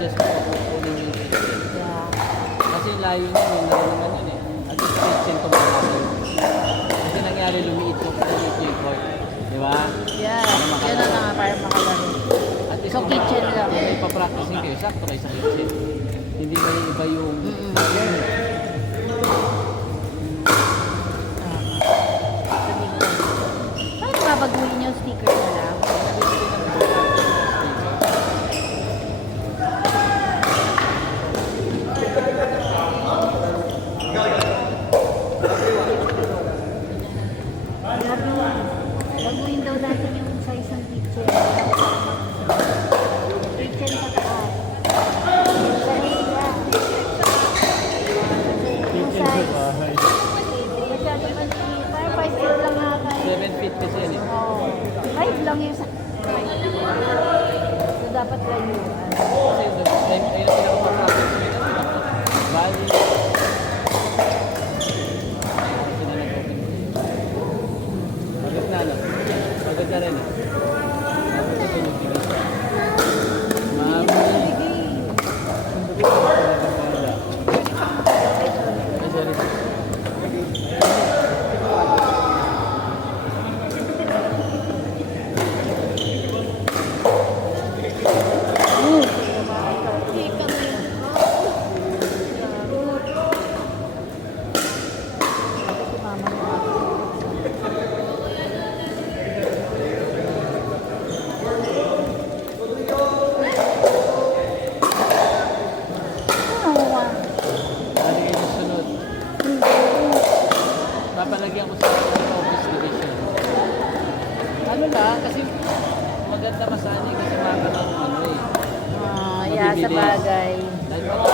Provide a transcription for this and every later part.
adjust mo kung kukunin yung kitchen. Yeah. Kasi layo niya, may naman yun eh. At least kitchen ko malaki. Kasi nangyari, lumiit yung court. Di ba? Yeah. Para Yan na nga, para makalaro. At least So, kitchen lang. Kung may papracticing kayo, sakto kayo sa kitchen. Hindi ba yung iba yung... Paano babaguhin yung sticker na lang? Baguhin daw natin yung size ng kitchen. Kitchen sa taas. Sa area. Yung size. Masyado maliit. Parang 5 feet lang ata. 7 feet kasi yun eh. Oo. 5 lang yung size. So, dapat lang yun. Kasi ayun ang pinaka-practice nila. Bali. Pagod na ano? Pagod na rin eh. Mami. Bali kayo susunod. Papalagyan ko sa office division. Ano lang, kasi maganda masanay kasi makakataon ng ano eh. Yeah, sa bagay. Dahil mga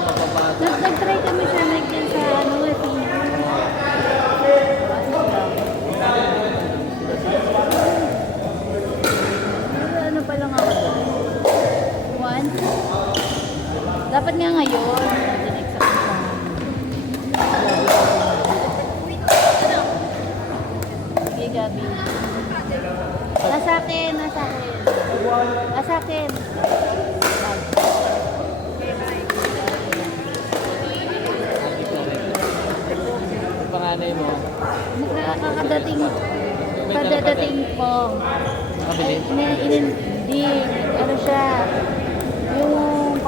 mababa. Nag-try kami sa nagyan sa ano, ano pa lang ako doon? Once? Dapat nga ngayon. The next exam. Sige, Gabi. Nasa akin, nasa akin. Nasa akin. Yung panganay mo, Nakakadating padadating po. makabili. Hindi, ano siya, yung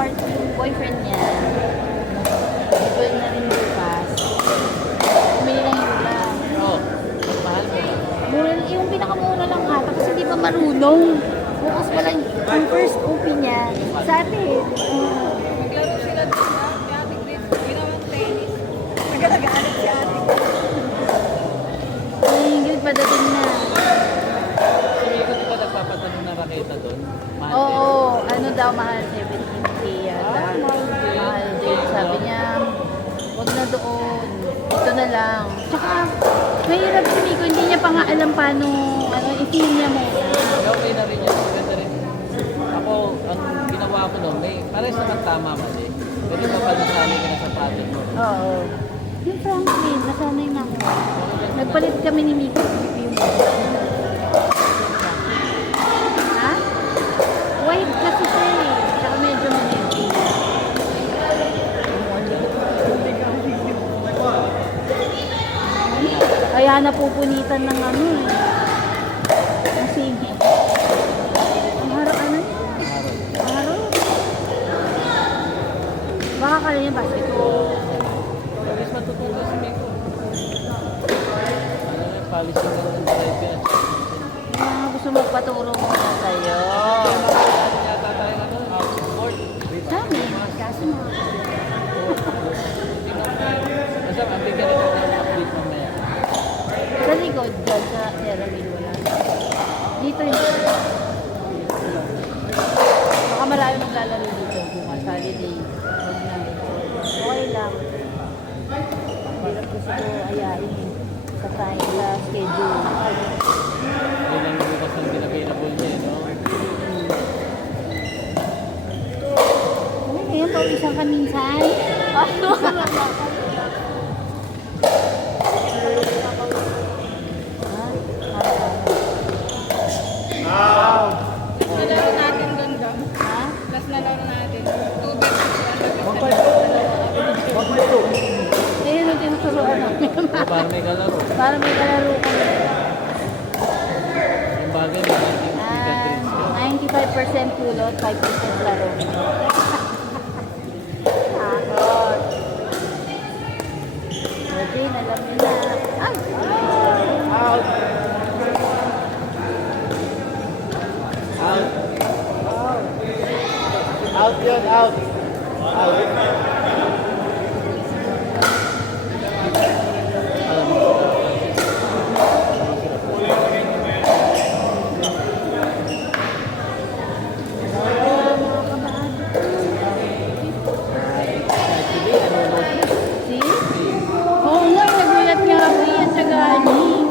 boyfriend niya, ito na rin bukas. Bumili ng ulam. Oo. Mas mahal mo ba? Mura, yung pinakamura lang ata kasi hindi pa marunong. Bukas pa lang yung first open niya sa atin. Naglaro sila doon na, may ating grade, ginawang tennis. Nagalagaan si ate. Ay, yung padating na. Si Miko, di ba nagpapatanong ng raketa doon? Mahal din. Oo, ano daw mahal, 17K yata. Mahal din. Sabi niya, wag na doon. Ito na lang. Tsaka, mahirap si Miko, hindi niya pa nga alam paano, ano, i-feel niya mo. Okay na rin yun. Maganda rin. Ako, ang ginawa ko noon, may pares naman tama mali. Pwede pa pa nasanay ka na sapatos mo. Oo. Yung Franklin, nasanay na ako. Nagpalit kami ni Miko. Ha? White kasi siya eh. Tsaka medyo manipis. Kaya napupunitan ng ano eh. Ang sige. Ang haro ano yun? Ang haro. Baka kala niya basketball. At least matututo si Miko. Ano na, policy na ng drive yan. Gusto magpaturo muna sa'yo. Ano yata tayo ano? Outboard. Sabi, kaso mo. Basta, ang bigyan rin ako ng update mamaya. Sa likod, dyan sa Teramil, wala. Dito yun. Baka marami maglalaro dito bukas, holiday. Huwag na. Okay lang. Hirap kasi ko ayain sa time, sa schedule. Yun ang bukas ang available niya, no? Ano ngayon, pawisan ka minsan? na laro natin. 2 versus 1. Ayun ang tinuturuan namin. Para may kalaro. Para may kalaro ko. Yung bagay na yung Ah, 95% kulot, 5% laro. Takot. Okay, alam nila. Ay! Out! Out! Out yun, out! Out! See? Oo nga, nagulat nga ako yan sa galing.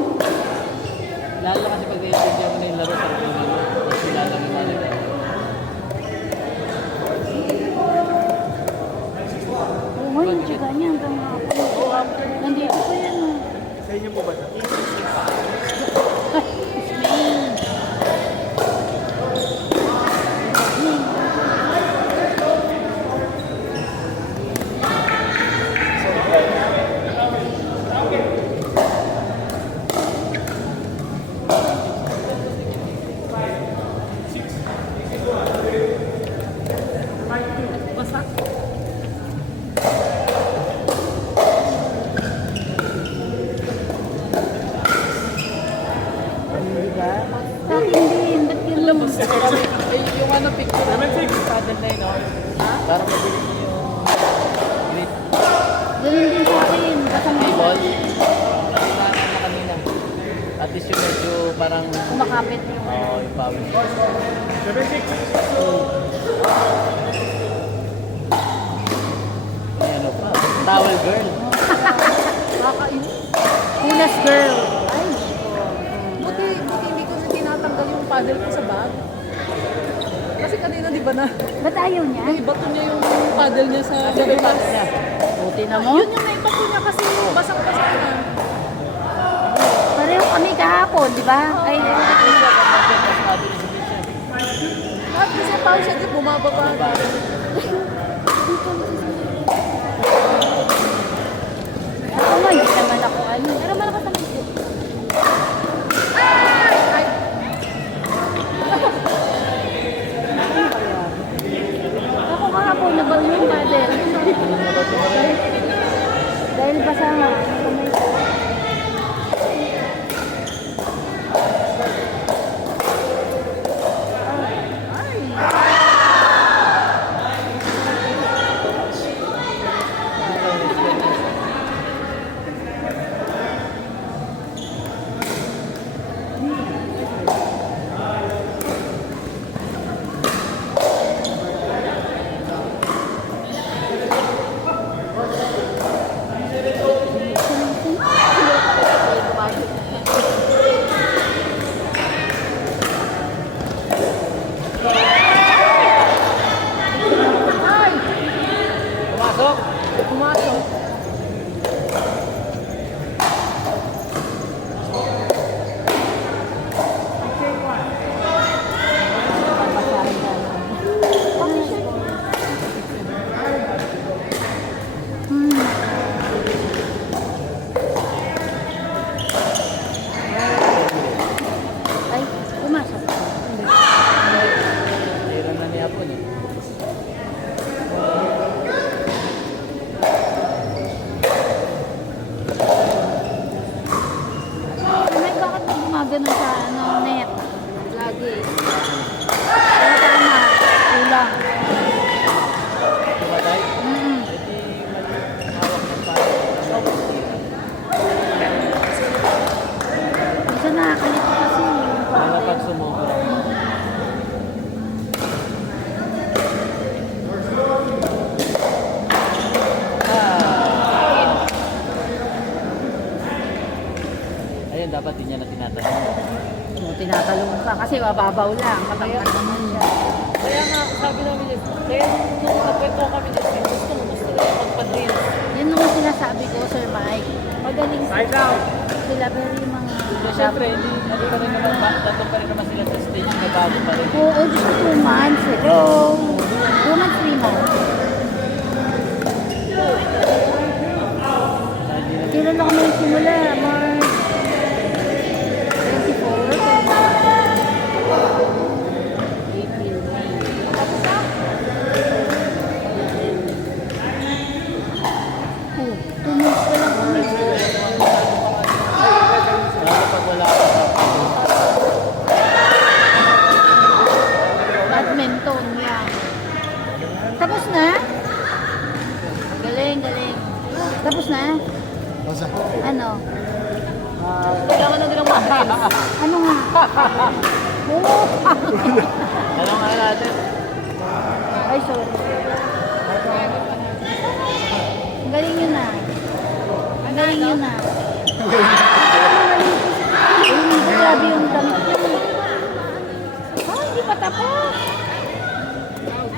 Lalo kasi pag naiintindihan mo na yung laro sa puno mo, mas nilalaki na nila. Oo nga, yung tsaga niya hanggang hapon. Nandito pa yan oh. Sa inyo po ba ito? Spain. Diba? Sa akin din, ba't yun lumos? Yung ano picture naman yung paddle na yun, no? Para mabili niyo yung grid Ganun din sa akin, kasang table. Kailangan na kanina. At least yung medyo parang kumakapit. yung power. 7-6. Yung ano pa, towel girl. Kulas girl. Ay, Buti hindi ko na tinatanggal yung paddle ko sa bag. Kasi kanina di ba na ba't ayaw niya? naibato niya yung paddle niya sa Kasi may pass niya. Buti na mo. Yun yung naibato niya kasi basang-basa na. Pareho kami kahapon, di ba? Ay, Lahat kasi pawis siya din bumababa. ako nga, hindi naman ako ano. Pero malakas naman siya. Ako kahapon, nabal yung paddle. Dahil basa nga. Kamay ko. Pumasok! Pumasok. Babasahin ka lang. Ay, pumasok. Hira na niya po niya. May bakit ka gumagano sa ano, net? Lagi. Pero tama, ulang. Tumatay? Mm. Hindi hawak ng paddle. Minsan nakakalito kasi. Lalo pag sumobra. Ayun, dapat din niya na tinatanong. So, tinatalong ka kasi mababaw lang. Matangkad naman siya. Kaya nga, sabi namin yun, kaya nung nagkwento kami dito, gusto na yung magpa-drill. Yun yung sinasabi ko, Sir Mike. Magaling Side out. sila, pero yung mga... Siyempre, hindi pa rin naman, tatong pa rin naman sila sa stage na bago pa rin. Oo, Diyos ko, 2 months. Hello. nagsimula? March 24? April, May. Tapos na. Oh, 2 months pa lang kami. Lalo pag wala ka sa Badminton lang. Tapos na? Galing, galing. Tapos na? Ano? Kailangan na nilang mag-drills. Ano nga? Oo. Ano nga natin? Ay, sorry. Ang galing yun na. Ang galing yun na. Ay, grabe yung damit ko. Ah, hindi pa tapos. Galing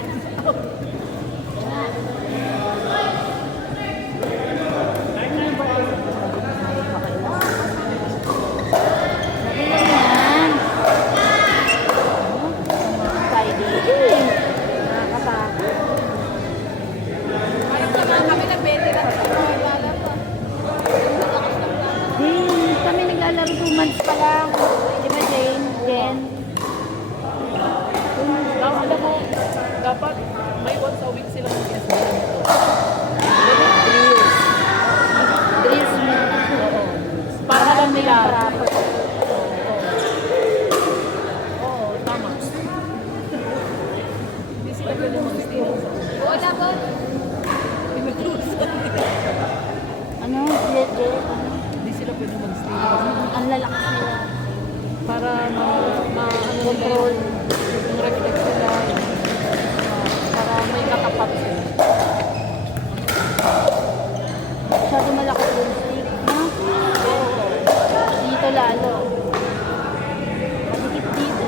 yan. Friday. Nakakatakot. Ayun na nga kami nag-20 na sa naglalaro. Kami naglalaro 2 months pa lang. Di ba, Jane? Jen? Alam mo, dapat may once a week silang mag-guest. Drills mo. Para alam nila. Proper. Oo, tama. Hindi sila pwede mag-steal. Wala ba? Ano? Jet? Hindi sila pwede mag-steal. Ang lalakas nila. Para ano Control. yung reflex nila. Para may katapat sila. Masyado malakas yung stick. No? Dito lalo. Masikip dito.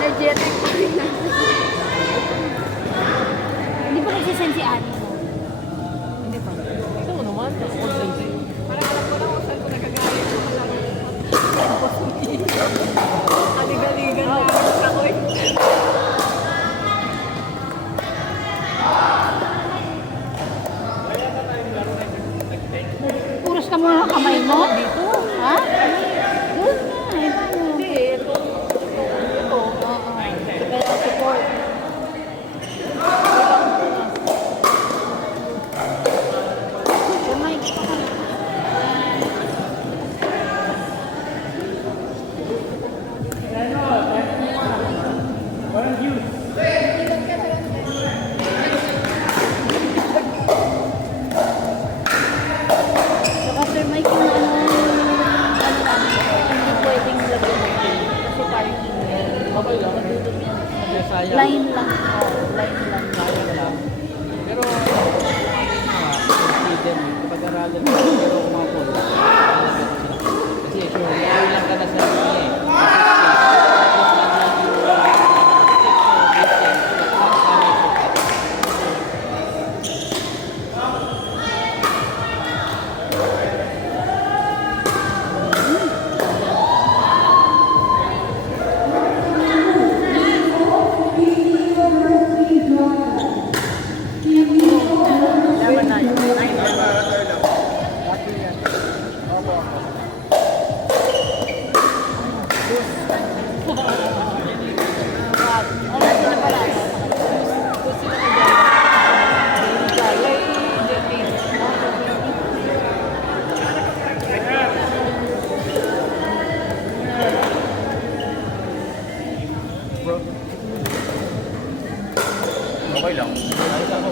Energetic. Hindi pa nagsisend si Annie, no? Hindi pa. Ito mo naman. Parang alam ko lang kung saan ko nagagaya. Aliga-liga na ako eh. Puros ka muna ng kamay mo? Dito. Ha? Doon nga, eh, paano? Hindi, ito. Oo. Pero support. Kamay. So after Mike yung ano namin, hindi pwedeng lagyan ng game. Kasi parking yan. Okay lang. Madudog yan. Kasi sayang. Line lang. Line lang. Sayang lang. Pero, consider mo, pag-aralan mo, pero kumapol. Kasi sure, lang ka na sa inyo eh. Okay lang. Kahit ako,